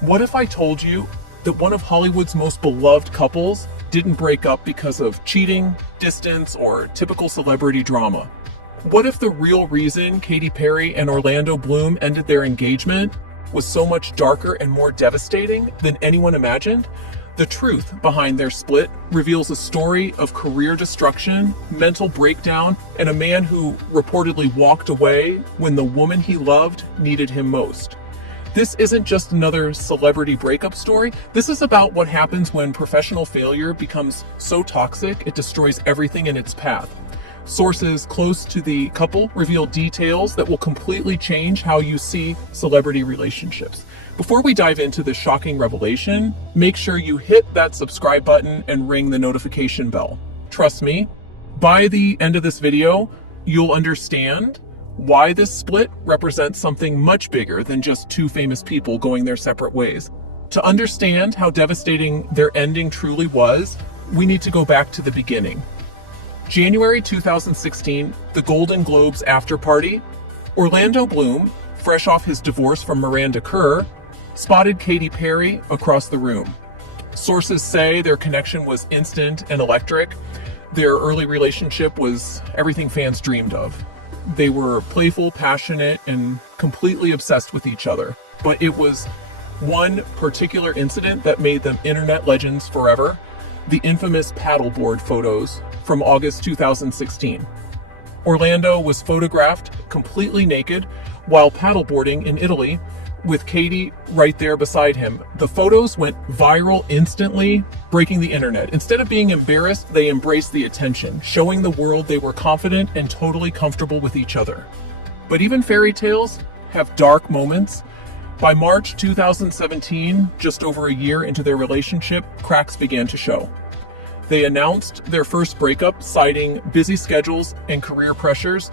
What if I told you that one of Hollywood's most beloved couples didn't break up because of cheating, distance, or typical celebrity drama? What if the real reason Katy Perry and Orlando Bloom ended their engagement was so much darker and more devastating than anyone imagined? The truth behind their split reveals a story of career destruction, mental breakdown, and a man who reportedly walked away when the woman he loved needed him most. This isn't just another celebrity breakup story. This is about what happens when professional failure becomes so toxic it destroys everything in its path. Sources close to the couple reveal details that will completely change how you see celebrity relationships. Before we dive into this shocking revelation, make sure you hit that subscribe button and ring the notification bell. Trust me, by the end of this video, you'll understand why this split represents something much bigger than just two famous people going their separate ways. To understand how devastating their ending truly was, we need to go back to the beginning. January 2016, the Golden Globes after party, Orlando Bloom, fresh off his divorce from Miranda Kerr, spotted Katy Perry across the room. Sources say their connection was instant and electric. Their early relationship was everything fans dreamed of. They were playful, passionate, and completely obsessed with each other. But it was one particular incident that made them internet legends forever: the infamous paddleboard photos from August 2016. Orlando was photographed completely naked while paddleboarding in Italy, with Katy right there beside him. The photos went viral instantly, breaking the internet. Instead of being embarrassed, they embraced the attention, showing the world they were confident and totally comfortable with each other. But even fairy tales have dark moments. By March 2017, just over a year into their relationship, cracks began to show. They announced their first breakup, citing busy schedules and career pressures.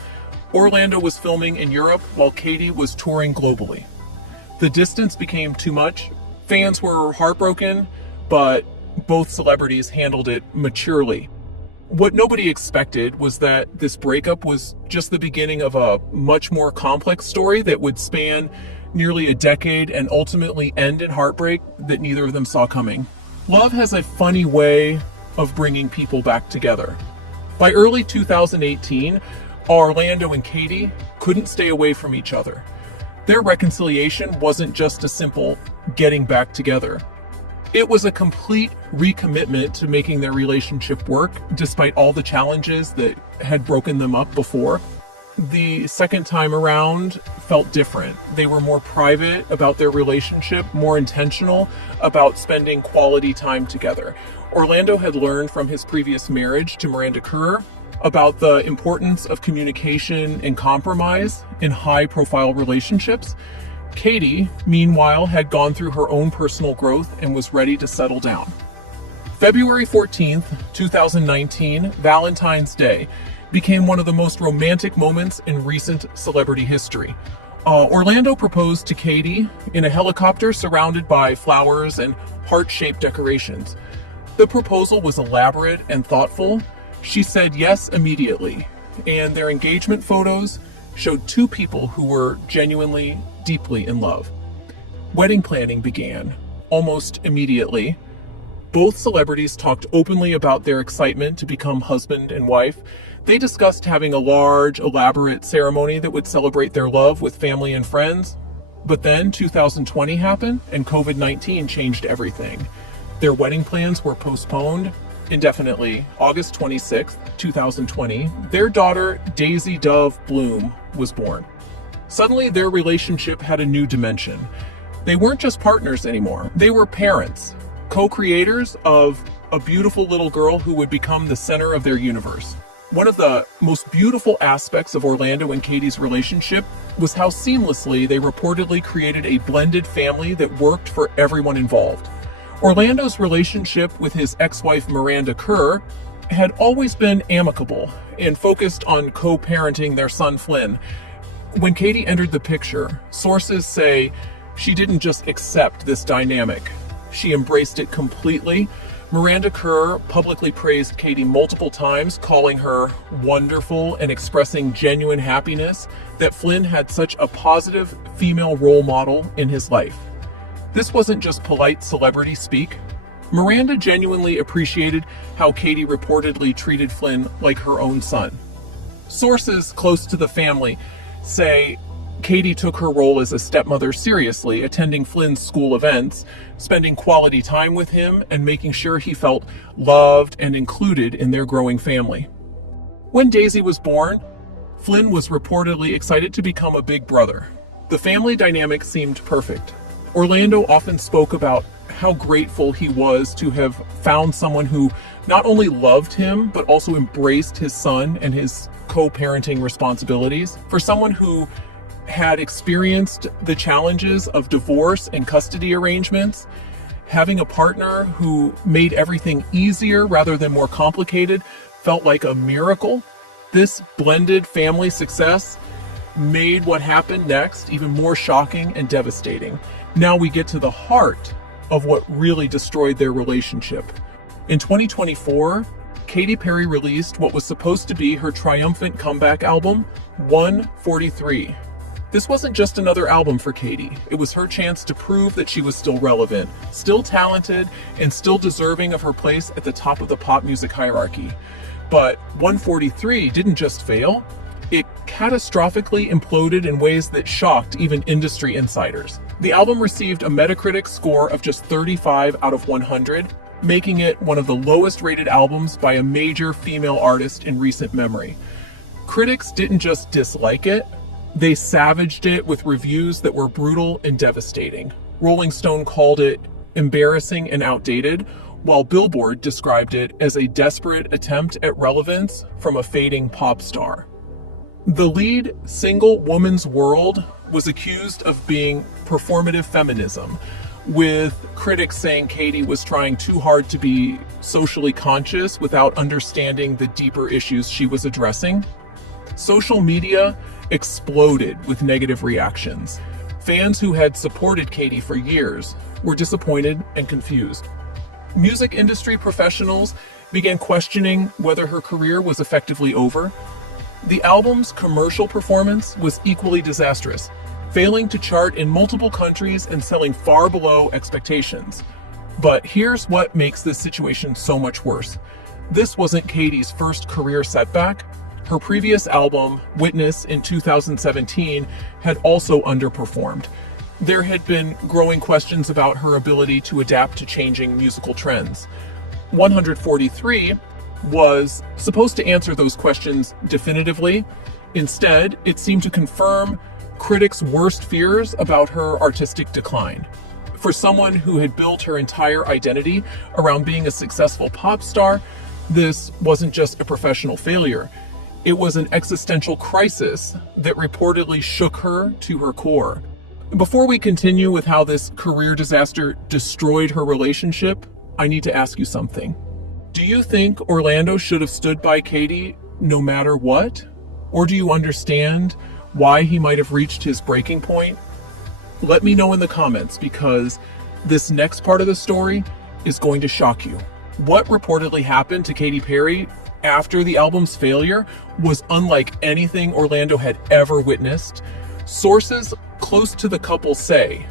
Orlando was filming in Europe while Katy was touring globally. The distance became too much. Fans were heartbroken, but both celebrities handled it maturely. What nobody expected was that this breakup was just the beginning of a much more complex story that would span nearly a decade and ultimately end in heartbreak that neither of them saw coming. Love has a funny way of bringing people back together. By early 2018, Orlando and Katy couldn't stay away from each other. Their reconciliation wasn't just a simple getting back together. It was a complete recommitment to making their relationship work, despite all the challenges that had broken them up before. The second time around felt different. They were more private about their relationship, more intentional about spending quality time together. Orlando had learned from his previous marriage to Miranda Kerr about the importance of communication and compromise in high-profile relationships. Katy, meanwhile, had gone through her own personal growth and was ready to settle down. February 14th, 2019, Valentine's Day, became one of the most romantic moments in recent celebrity history. Orlando proposed to Katy in a helicopter surrounded by flowers and heart-shaped decorations. The proposal was elaborate and thoughtful. She said yes immediately, and their engagement photos showed two people who were genuinely, deeply in love. Wedding planning began almost immediately. Both celebrities talked openly about their excitement to become husband and wife. They discussed having a large, elaborate ceremony that would celebrate their love with family and friends. But then 2020 happened, and COVID-19 changed everything. Their wedding plans were postponed indefinitely. August 26th, 2020, their daughter, Daisy Dove Bloom, was born. Suddenly, their relationship had a new dimension. They weren't just partners anymore. They were parents, co-creators of a beautiful little girl who would become the center of their universe. One of the most beautiful aspects of Orlando and Katy's relationship was how seamlessly they reportedly created a blended family that worked for everyone involved. Orlando's relationship with his ex-wife Miranda Kerr had always been amicable and focused on co-parenting their son Flynn. When Katy entered the picture, sources say she didn't just accept this dynamic. She embraced it completely. Miranda Kerr publicly praised Katy multiple times, calling her wonderful and expressing genuine happiness that Flynn had such a positive female role model in his life. This wasn't just polite celebrity speak. Miranda genuinely appreciated how Katy reportedly treated Flynn like her own son. Sources close to the family say Katy took her role as a stepmother seriously, attending Flynn's school events, spending quality time with him, and making sure he felt loved and included in their growing family. When Daisy was born, Flynn was reportedly excited to become a big brother. The family dynamic seemed perfect. Orlando often spoke about how grateful he was to have found someone who not only loved him, but also embraced his son and his co-parenting responsibilities. For someone who had experienced the challenges of divorce and custody arrangements, having a partner who made everything easier rather than more complicated felt like a miracle. This blended family success made what happened next even more shocking and devastating. Now we get to the heart of what really destroyed their relationship. In 2024, Katy Perry released what was supposed to be her triumphant comeback album, 143. This wasn't just another album for Katy. It was her chance to prove that she was still relevant, still talented, and still deserving of her place at the top of the pop music hierarchy. But 143 didn't just fail. It catastrophically imploded in ways that shocked even industry insiders. The album received a Metacritic score of just 35 out of 100, making it one of the lowest rated albums by a major female artist in recent memory. Critics didn't just dislike it, they savaged it with reviews that were brutal and devastating. Rolling Stone called it embarrassing and outdated, while Billboard described it as a desperate attempt at relevance from a fading pop star. The lead single, Woman's World, was accused of being performative feminism, with critics saying Katy was trying too hard to be socially conscious without understanding the deeper issues she was addressing. Social media exploded with negative reactions. Fans who had supported Katy for years were disappointed and confused. Music industry professionals began questioning whether her career was effectively over. The album's commercial performance was equally disastrous, failing to chart in multiple countries and selling far below expectations. But here's what makes this situation so much worse. This wasn't Katy's first career setback. Her previous album, Witness, in 2017, had also underperformed. There had been growing questions about her ability to adapt to changing musical trends. 143 was supposed to answer those questions definitively. Instead, it seemed to confirm critics' worst fears about her artistic decline. For someone who had built her entire identity around being a successful pop star, this wasn't just a professional failure. It was an existential crisis that reportedly shook her to her core. Before we continue with how this career disaster destroyed her relationship, I need to ask you something. Do you think Orlando should have stood by Katy no matter what? Or do you understand why he might have reached his breaking point? Let me know in the comments, because this next part of the story is going to shock you. What reportedly happened to Katy Perry after the album's failure was unlike anything Orlando had ever witnessed. Sources close to the couple say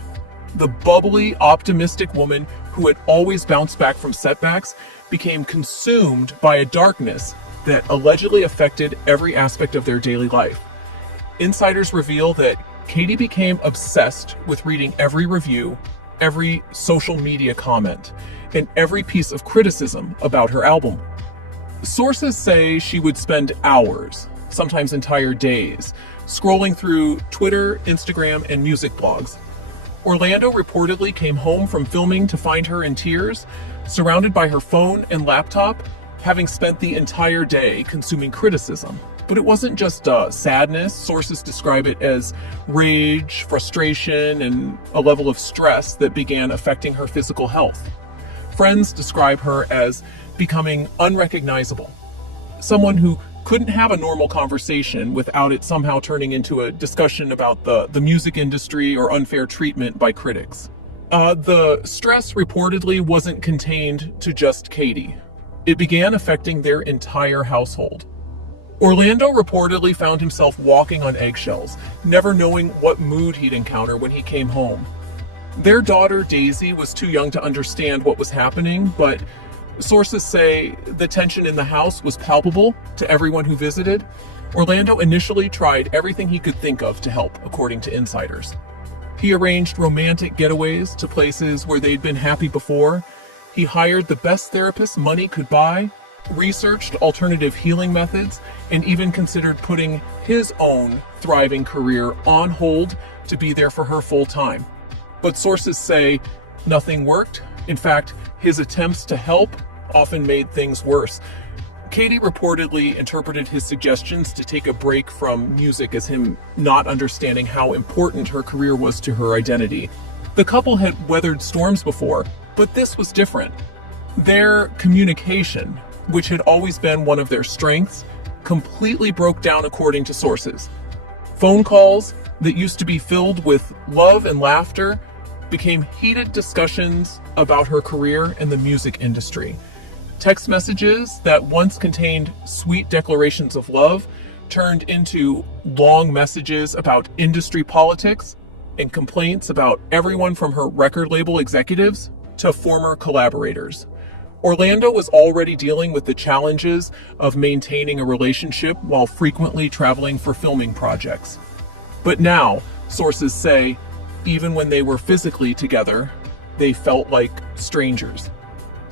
the bubbly, optimistic woman who had always bounced back from setbacks became consumed by a darkness that allegedly affected every aspect of their daily life. Insiders reveal that Katy became obsessed with reading every review, every social media comment, and every piece of criticism about her album. Sources say she would spend hours, sometimes entire days, scrolling through Twitter, Instagram, and music blogs. Orlando reportedly came home from filming to find her in tears, surrounded by her phone and laptop, having spent the entire day consuming criticism. But it wasn't just sadness. Sources describe it as rage, frustration, and a level of stress that began affecting her physical health. Friends describe her as becoming unrecognizable, someone who couldn't have a normal conversation without it somehow turning into a discussion about the music industry or unfair treatment by critics. The stress reportedly wasn't contained to just Katy. It began affecting their entire household. Orlando reportedly found himself walking on eggshells, never knowing what mood he'd encounter when he came home. Their daughter, Daisy, was too young to understand what was happening, but sources say the tension in the house was palpable to everyone who visited. Orlando initially tried everything he could think of to help, according to insiders. He arranged romantic getaways to places where they'd been happy before. He hired the best therapists money could buy, researched alternative healing methods, and even considered putting his own thriving career on hold to be there for her full time. But sources say nothing worked. In fact, his attempts to help often made things worse. Katy reportedly interpreted his suggestions to take a break from music as him not understanding how important her career was to her identity. The couple had weathered storms before, but this was different. Their communication, which had always been one of their strengths, completely broke down according to sources. Phone calls that used to be filled with love and laughter became heated discussions about her career and the music industry. Text messages that once contained sweet declarations of love turned into long messages about industry politics and complaints about everyone from her record label executives to former collaborators. Orlando was already dealing with the challenges of maintaining a relationship while frequently traveling for filming projects. But now, sources say, even when they were physically together, they felt like strangers.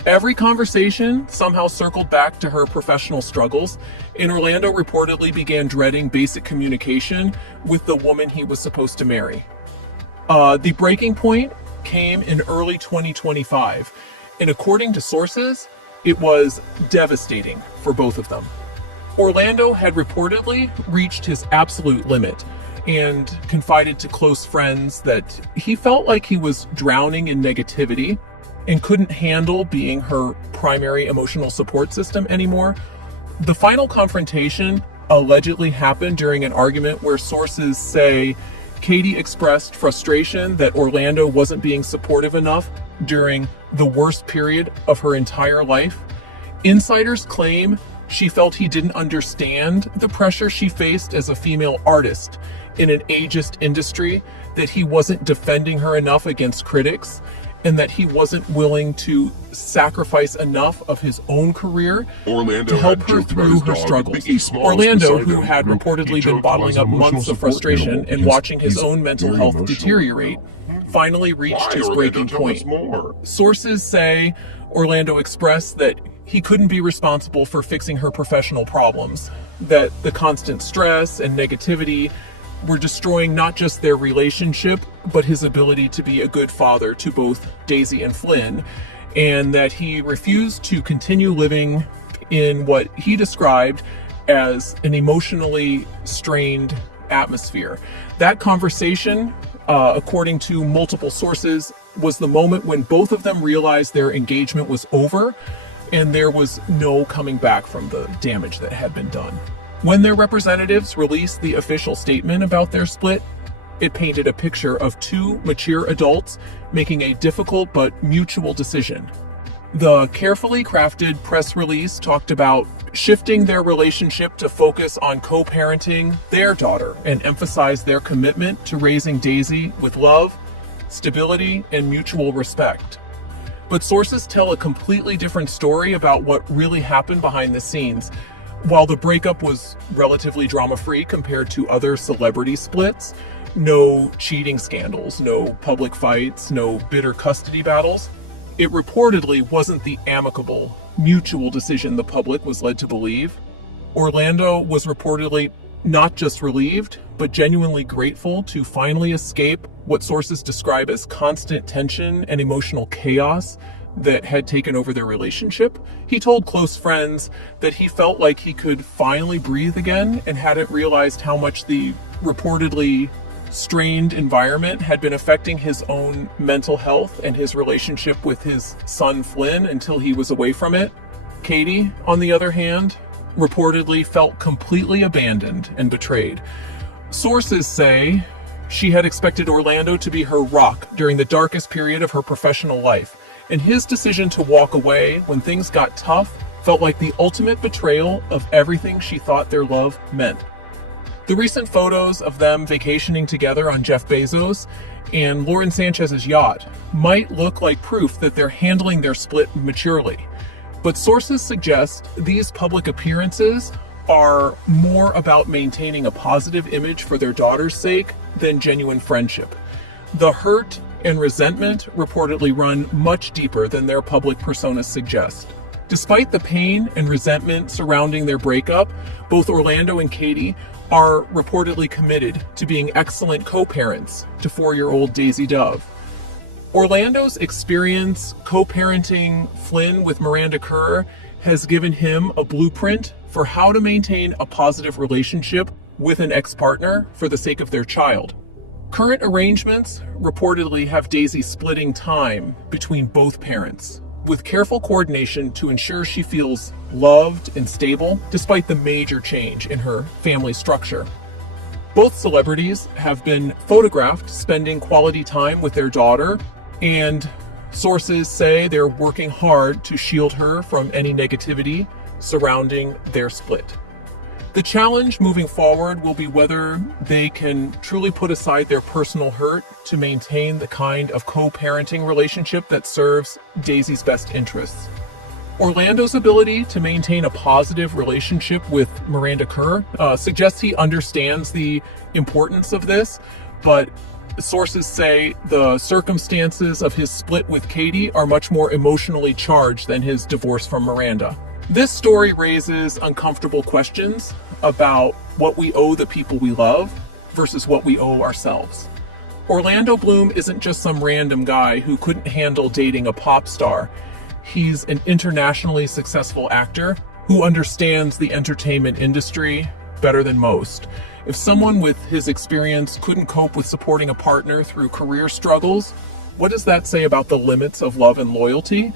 Every conversation somehow circled back to her professional struggles, and Orlando reportedly began dreading basic communication with the woman he was supposed to marry. The breaking point came in early 2025, and according to sources, it was devastating for both of them. Orlando had reportedly reached his absolute limit and confided to close friends that he felt like he was drowning in negativity and couldn't handle being her primary emotional support system anymore. The final confrontation allegedly happened during an argument where sources say Katy expressed frustration that Orlando wasn't being supportive enough during the worst period of her entire life. Insiders claim she felt he didn't understand the pressure she faced as a female artist in an ageist industry, that he wasn't defending her enough against critics, and that he wasn't willing to sacrifice enough of his own career to help her through her struggles. Orlando, who had reportedly been bottling up months of frustration and watching his own mental health deteriorate, finally reached his breaking point. Sources say Orlando expressed that he couldn't be responsible for fixing her professional problems, that the constant stress and negativity were destroying not just their relationship, but his ability to be a good father to both Daisy and Flynn, and that he refused to continue living in what he described as an emotionally strained atmosphere. That conversation, according to multiple sources, was the moment when both of them realized their engagement was over and there was no coming back from the damage that had been done. When their representatives released the official statement about their split, it painted a picture of two mature adults making a difficult but mutual decision. The carefully crafted press release talked about shifting their relationship to focus on co-parenting their daughter and emphasize their commitment to raising Daisy with love, stability, and mutual respect. But sources tell a completely different story about what really happened behind the scenes. While the breakup was relatively drama-free compared to other celebrity splits, no cheating scandals, no public fights, no bitter custody battles, it reportedly wasn't the amicable, mutual decision the public was led to believe. Orlando was reportedly not just relieved, but genuinely grateful to finally escape what sources describe as constant tension and emotional chaos that had taken over their relationship. He told close friends that he felt like he could finally breathe again and hadn't realized how much the reportedly strained environment had been affecting his own mental health and his relationship with his son Flynn until he was away from it. Katy, on the other hand, reportedly felt completely abandoned and betrayed. Sources say she had expected Orlando to be her rock during the darkest period of her professional life, and his decision to walk away when things got tough felt like the ultimate betrayal of everything she thought their love meant. The recent photos of them vacationing together on Jeff Bezos and Lauren Sanchez's yacht might look like proof that they're handling their split maturely. But sources suggest these public appearances are more about maintaining a positive image for their daughter's sake than genuine friendship. The hurt and resentment reportedly run much deeper than their public personas suggest. Despite the pain and resentment surrounding their breakup, both Orlando and Katy are reportedly committed to being excellent co-parents to 4-year-old Daisy Dove. Orlando's experience co-parenting Flynn with Miranda Kerr has given him a blueprint for how to maintain a positive relationship with an ex-partner for the sake of their child. Current arrangements reportedly have Daisy splitting time between both parents, with careful coordination to ensure she feels loved and stable despite the major change in her family structure. Both celebrities have been photographed spending quality time with their daughter, and sources say they're working hard to shield her from any negativity surrounding their split. The challenge moving forward will be whether they can truly put aside their personal hurt to maintain the kind of co-parenting relationship that serves Daisy's best interests. Orlando's ability to maintain a positive relationship with Miranda Kerr suggests he understands the importance of this, but sources say the circumstances of his split with Katy are much more emotionally charged than his divorce from Miranda. This story raises uncomfortable questions about what we owe the people we love versus what we owe ourselves. Orlando Bloom isn't just some random guy who couldn't handle dating a pop star. He's an internationally successful actor who understands the entertainment industry better than most. If someone with his experience couldn't cope with supporting a partner through career struggles, what does that say about the limits of love and loyalty?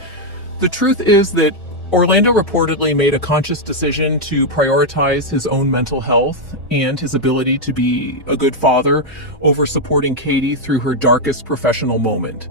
The truth is that Orlando reportedly made a conscious decision to prioritize his own mental health and his ability to be a good father over supporting Katy through her darkest professional moment.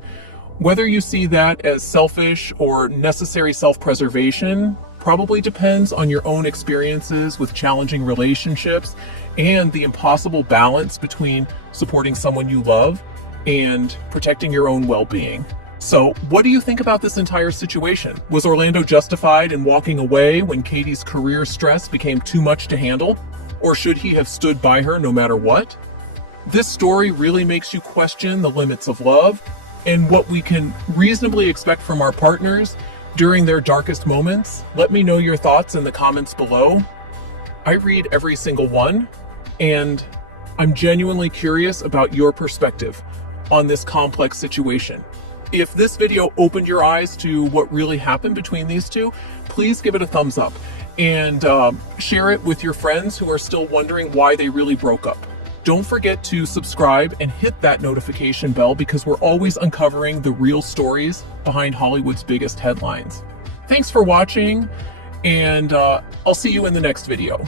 Whether you see that as selfish or necessary self-preservation probably depends on your own experiences with challenging relationships and the impossible balance between supporting someone you love and protecting your own well-being. So, what do you think about this entire situation? Was Orlando justified in walking away when Katy's career stress became too much to handle? Or should he have stood by her no matter what? This story really makes you question the limits of love and what we can reasonably expect from our partners during their darkest moments. Let me know your thoughts in the comments below. I read every single one, and I'm genuinely curious about your perspective on this complex situation. If this video opened your eyes to what really happened between these two, please give it a thumbs up and share it with your friends who are still wondering why they really broke up. Don't forget to subscribe and hit that notification bell because we're always uncovering the real stories behind Hollywood's biggest headlines. Thanks for watching, and I'll see you in the next video.